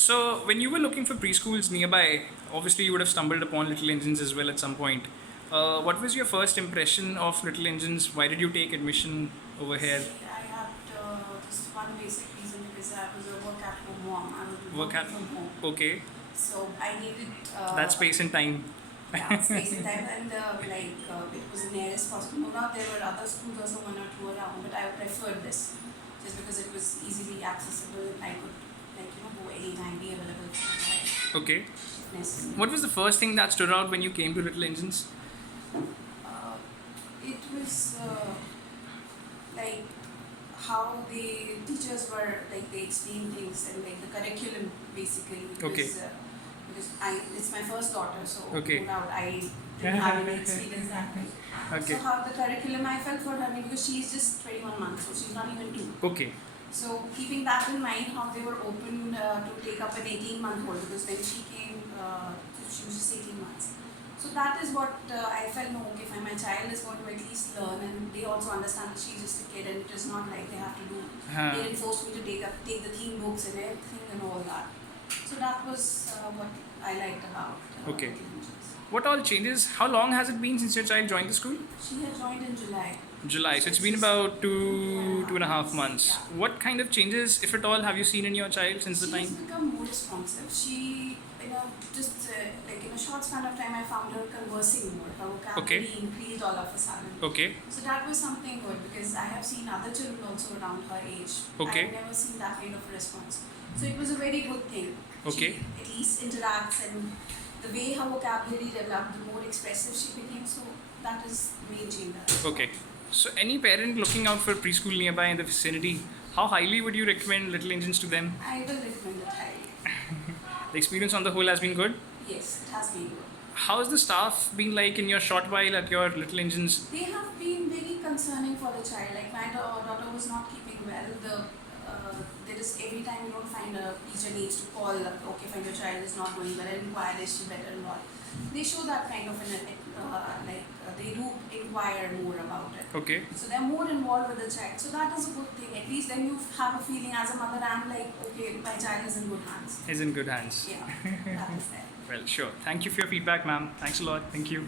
So when you were looking for preschools nearby, obviously you would have stumbled upon Little Engines as well at some point. What was your first impression of Little Engines? Why did you take admission over here? See, I had just one basic reason because I was a work at home mom. I was Work working at from home. okay, So I needed that space and time. yeah, space and time, and it was the nearest possible. No doubt there were other schools also, one or two around, but I preferred this just because it was easily accessible and I could go anytime, be available for the child Okay. if necessary. What was the first thing that stood out when you came to Little Engines? Uh, it was like how the teachers were like they explain things and like the curriculum basically Okay. was, because it's my first daughter, so Okay. no doubt I didn't have any experience that way. Okay. So how the curriculum I felt for her because she's just 21 months, so she's not even 2. Okay. So keeping that in mind, how they were open to take up an 18-month-old because when she came, she was just 18 months. So that is what I felt, no, okay, fine, my child is going to at least learn and they also understand that she's just a kid and it is not like they have to do, they didn't force me to take the theme books and everything and all that. So that was what I liked about Okay. Little Engines. What all changes? How long has it been since your child joined the school? She had joined in July. July. So it's been about two and a half months. Yeah. What kind of changes, if at all, have you seen in your child since the She has time? become more responsive. She, like in a short span of time, I found her conversing more. Her vocabulary increased all of a sudden. Okay. So that was something good because I have seen other children also around her age. Okay. I've never seen that kind of a response. So it was a very good thing. Okay. She at least interacts and the way her vocabulary developed, the more expressive she became. So that is the main change. Okay. So any parent looking out for preschool nearby in the vicinity, how highly would you recommend Little Engines to them? I will recommend it highly. The experience on the whole has been good. Yes, it has been good. How's the staff been like in your short while at your Little Engines? They have been very concerning for the child. Like my daughter was not keeping well. There is every time you don't find a teacher needs to call. Okay, fine, your child is not going well. And inquire, is she better or not? They show that kind of they do inquire more about it. Okay. So they're more involved with the child. So that is a good thing. At least then you have a feeling as a mother, I'm like, okay, my child is in good hands. Is in good hands. Yeah, that is there. Well, sure. Thank you for your feedback, ma'am. Thanks a lot. Thank you.